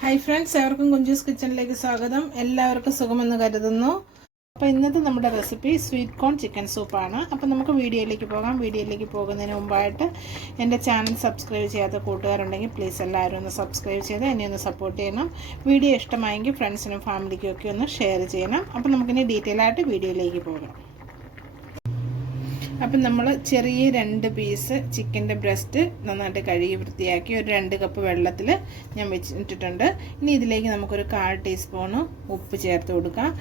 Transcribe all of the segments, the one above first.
Hi friends, എവർക്കും Kunjus കിച്ചണിലേക്ക് സ്വാഗതം. എല്ലാവർക്കും സുഖമെന്ന് കരുതുന്നു. അപ്പോൾ ഇന്നത്തെ നമ്മുടെ റെസിപ്പി സ്വീറ്റ് കോൺ ചിക്കൻ സൂപ്പാണ്. അപ്പോൾ നമുക്ക് വീഡിയോയിലേക്ക് പോകാം. വീഡിയോയിലേക്ക് പോകുന്നതിന് മുമ്പായിട്ട് എൻ്റെ ചാനൽ സബ്സ്ക്രൈബ് ചെയ്യാത്ത കൂട്ടുകാരുണ്ടെങ്കിൽ പ്ലീസ് എല്ലാവരും ഒന്ന് സബ്സ്ക്രൈബ് ചെയ്ത് എന്നെ ഒന്ന് സപ്പോർട്ട് ചെയ്യണം. വീഡിയോ ഇഷ്ടമായെങ്കിൽ ഫ്രണ്ട്സിനും ഫാമിലിക്കും ഒക്കെ ഒന്ന് ഷെയർ ചെയ്യണം. അപ്പോൾ നമുക്കിനി ഡീറ്റെയിൽ ആയിട്ട് വീഡിയോയിലേക്ക് പോകാം. അപ്പം നമ്മൾ ചെറിയ 2 പീസ് ചിക്കൻ്റെ ബ്രസ്റ്റ് നന്നായിട്ട് കഴുകി വൃത്തിയാക്കി ഒരു 2 കപ്പ് വെള്ളത്തിൽ ഞാൻ വെച്ചിട്ടുണ്ട്. ഇനി ഇതിലേക്ക് നമുക്കൊരു 1/4 ടീസ്പൂണ് ഉപ്പ് ചേർത്ത് കൊടുക്കാം.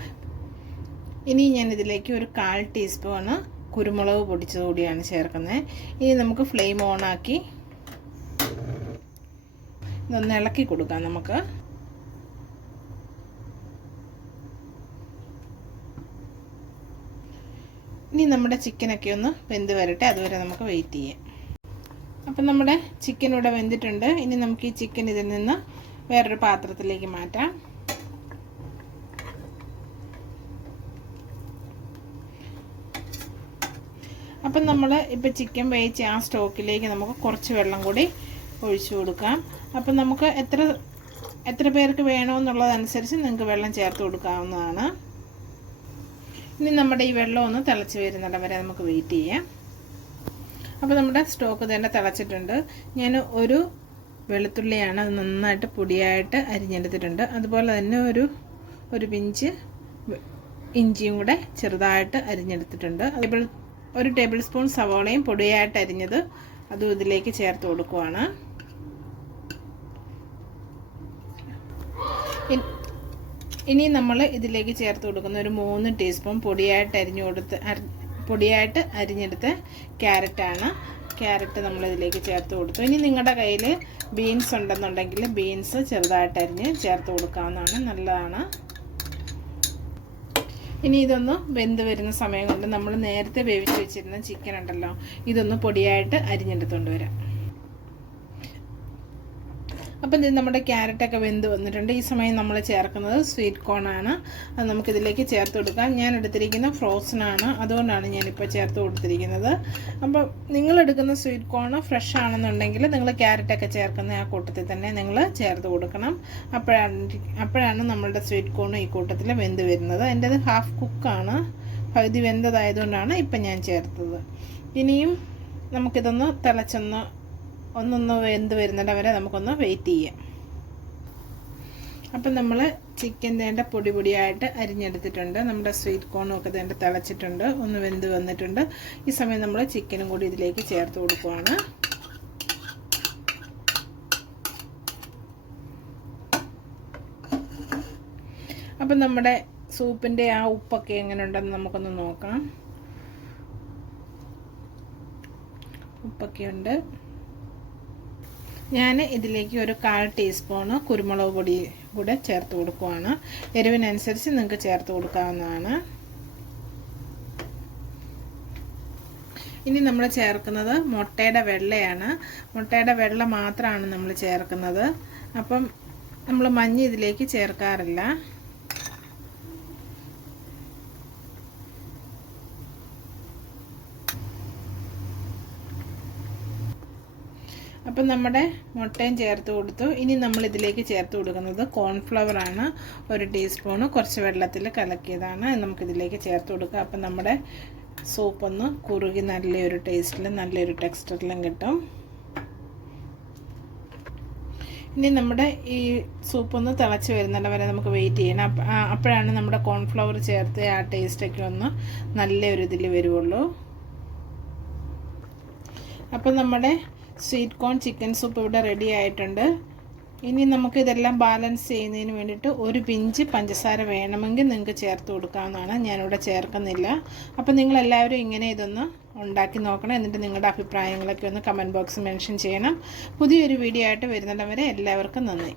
ഇനി ഞാൻ ഇതിലേക്ക് ഒരു 1/4 ടീസ്പൂണ് കുരുമുളക് പൊടിച്ചത് കൂടിയാണ് ചേർക്കുന്നത്. ഇനി നമുക്ക് ഫ്ലെയിം ഓണാക്കി ഇതൊന്ന് ഇളക്കി കൊടുക്കാം. നമുക്ക് ഇനി നമ്മുടെ ചിക്കനൊക്കെ ഒന്ന് വെന്ത് വരട്ടെ, അതുവരെ നമുക്ക് വെയിറ്റ് ചെയ്യാം. അപ്പം നമ്മുടെ ചിക്കൻ ഇവിടെ വെന്തിട്ടുണ്ട്. ഇനി നമുക്ക് ഈ ചിക്കൻ ഇതിൽ നിന്ന് വേറൊരു പാത്രത്തിലേക്ക് മാറ്റാം. അപ്പം നമ്മൾ ഇപ്പോൾ ചിക്കൻ വേവിച്ച് ആ സ്റ്റോക്കിലേക്ക് നമുക്ക് കുറച്ച് വെള്ളം കൂടി ഒഴിച്ചു കൊടുക്കാം. അപ്പം നമുക്ക് എത്ര പേർക്ക് വേണമെന്നുള്ളതനുസരിച്ച് നിങ്ങൾക്ക് വെള്ളം ചേർത്ത് കൊടുക്കാവുന്നതാണ്. ഇനി നമ്മുടെ ഈ വെള്ളം ഒന്ന് തിളച്ച് വരുന്നിടം വരെ നമുക്ക് വെയിറ്റ് ചെയ്യാം. അപ്പോൾ നമ്മുടെ സ്റ്റോക്ക് തന്നെ തിളച്ചിട്ടുണ്ട്. ഞാൻ ഒരു വെളുത്തുള്ളിയാണ് അത് നന്നായിട്ട് പൊടിയായിട്ട് അരിഞ്ഞെടുത്തിട്ടുണ്ട്. അതുപോലെ തന്നെ ഒരു പിഞ്ച് ഇഞ്ചിയും കൂടെ ചെറുതായിട്ട് അരിഞ്ഞെടുത്തിട്ടുണ്ട്. അതുപോലെ 1 ടേബിൾ സ്പൂൺ സവോളയും പൊടിയായിട്ട് അരിഞ്ഞത് അതും ഇതിലേക്ക് ചേർത്ത് കൊടുക്കുവാണ്. ഇനി നമ്മൾ ഇതിലേക്ക് ചേർത്ത് കൊടുക്കുന്ന ഒരു 3 ടീസ്പൂൺ പൊടിയായിട്ട് അരിഞ്ഞെടുത്ത ക്യാരറ്റാണ്. ക്യാരറ്റ് നമ്മൾ ഇതിലേക്ക് ചേർത്ത് കൊടുത്തു. ഇനി നിങ്ങളുടെ കയ്യിൽ ബീൻസ് ഉണ്ടെന്നുണ്ടെങ്കിൽ ബീൻസ് ചെറുതായിട്ട് അരിഞ്ഞ് ചേർത്ത് കൊടുക്കാവുന്നതാണ്, നല്ലതാണ്. ഇനി ഇതൊന്ന് വെന്ത് വരുന്ന സമയം കൊണ്ട് നമ്മൾ നേരത്തെ വേവിച്ച് വെച്ചിരുന്ന ചിക്കൻ ഉണ്ടല്ലോ, ഇതൊന്ന് പൊടിയായിട്ട് അരിഞ്ഞെടുത്തുകൊണ്ട് വരാം. അപ്പം നമ്മുടെ ക്യാരറ്റൊക്കെ വെന്ത് വന്നിട്ടുണ്ട്. ഈ സമയം നമ്മൾ ചേർക്കുന്നത് സ്വീറ്റ് കോണാണ്. അത് നമുക്കിതിലേക്ക് ചേർത്ത് കൊടുക്കാം. ഞാൻ എടുത്തിരിക്കുന്ന ഫ്രോസനാണ്, അതുകൊണ്ടാണ് ഞാനിപ്പോൾ ചേർത്ത് കൊടുത്തിരിക്കുന്നത്. അപ്പോൾ നിങ്ങളെടുക്കുന്ന സ്വീറ്റ് കോണ് ഫ്രഷ് ആണെന്നുണ്ടെങ്കിൽ നിങ്ങൾ ക്യാരറ്റൊക്കെ ചേർക്കുന്ന ആ കൂട്ടത്തിൽ തന്നെ നിങ്ങൾ ചേർത്ത് കൊടുക്കണം. അപ്പോഴാണ് നമ്മളുടെ സ്വീറ്റ് കോൺ ഈ കൂട്ടത്തിൽ വെന്ത് വരുന്നത്. എൻ്റേത് ഹാഫ് കുക്കാണ്, പകുതി വെന്തതായതുകൊണ്ടാണ് ഇപ്പം ഞാൻ ചേർത്തത്. ഇനിയും നമുക്കിതൊന്ന് ഒന്നൊന്ന് വെന്ത് വരുന്നിടം വരെ നമുക്കൊന്ന് വെയിറ്റ് ചെയ്യാം. അപ്പം നമ്മൾ ചിക്കൻ തേണ്ട പൊടിയായിട്ട് അരിഞ്ഞെടുത്തിട്ടുണ്ട്. നമ്മുടെ സ്വീറ്റ് കോണും ഒക്കെ തേണ്ട തിളച്ചിട്ടുണ്ട്, ഒന്ന് വെന്ത് വന്നിട്ടുണ്ട്. ഈ സമയം നമ്മൾ ചിക്കനും കൂടി ഇതിലേക്ക് ചേർത്ത് കൊടുക്കുവാണ്. അപ്പം നമ്മുടെ സൂപ്പിൻ്റെ ആ ഉപ്പൊക്കെ എങ്ങനെ ഉണ്ടെന്ന് നമുക്കൊന്ന് നോക്കാം. ഉപ്പൊക്കെ ഉണ്ട്. ഞാൻ ഇതിലേക്ക് ഒരു 1/4 ടീസ്പൂണ് കുരുമുളക് പൊടി കൂടെ ചേർത്ത് കൊടുക്കുവാണ്. എരിവിനനുസരിച്ച് നിങ്ങൾക്ക് ചേർത്ത് കൊടുക്കാവുന്നതാണ്. ഇനി നമ്മൾ ചേർക്കുന്നത് മുട്ടയുടെ വെള്ളയാണ്. മുട്ടയുടെ വെള്ള മാത്രമാണ് നമ്മൾ ചേർക്കുന്നത്. അപ്പം നമ്മൾ മഞ്ഞ ഇതിലേക്ക് ചേർക്കാറില്ല. അപ്പം നമ്മുടെ മുട്ടയും ചേർത്ത് കൊടുത്തു. ഇനി നമ്മൾ ഇതിലേക്ക് ചേർത്ത് കൊടുക്കുന്നത് കോൺഫ്ലവർ ആണ്. 1 ടീസ്പൂണ് കുറച്ച് വെള്ളത്തിൽ കലക്കിയതാണ്. നമുക്കിതിലേക്ക് ചേർത്ത് കൊടുക്കുക. അപ്പം നമ്മുടെ സൂപ്പൊന്ന് കുറുകി നല്ലൊരു ടേസ്റ്റിലും നല്ലൊരു ടെക്സ്ചറിലും കിട്ടും. ഇനി നമ്മുടെ ഈ സൂപ്പൊന്ന് തിളച്ച് വരുന്നിടം വരെ നമുക്ക് വെയിറ്റ് ചെയ്യണം. അപ്പോഴാണ് നമ്മുടെ കോൺഫ്ലവർ ചേർത്ത് ആ ടേസ്റ്റൊക്കെ ഒന്ന് നല്ലൊരു ഇതിൽ വരുള്ളൂ. അപ്പം നമ്മുടെ സ്വീറ്റ് കോൺ ചിക്കൻ സൂപ്പ് ഇവിടെ റെഡി ആയിട്ടുണ്ട്. ഇനി നമുക്ക് ഇതെല്ലാം ബാലൻസ് ചെയ്യുന്നതിന് വേണ്ടിയിട്ട് 1 പിഞ്ച് പഞ്ചസാര വേണമെങ്കിൽ നിങ്ങൾക്ക് ചേർത്ത് കൊടുക്കാവുന്നതാണ്. ഞാനിവിടെ ചേർക്കുന്നില്ല. അപ്പം നിങ്ങളെല്ലാവരും ഇങ്ങനെ ഇതൊന്ന് ഉണ്ടാക്കി നോക്കണം. എന്നിട്ട് നിങ്ങളുടെ അഭിപ്രായങ്ങളൊക്കെ ഒന്ന് കമൻറ്റ് ബോക്സിൽ മെൻഷൻ ചെയ്യണം. പുതിയൊരു വീഡിയോ ആയിട്ട് വരുന്നിടം വരെ എല്ലാവർക്കും നന്ദി.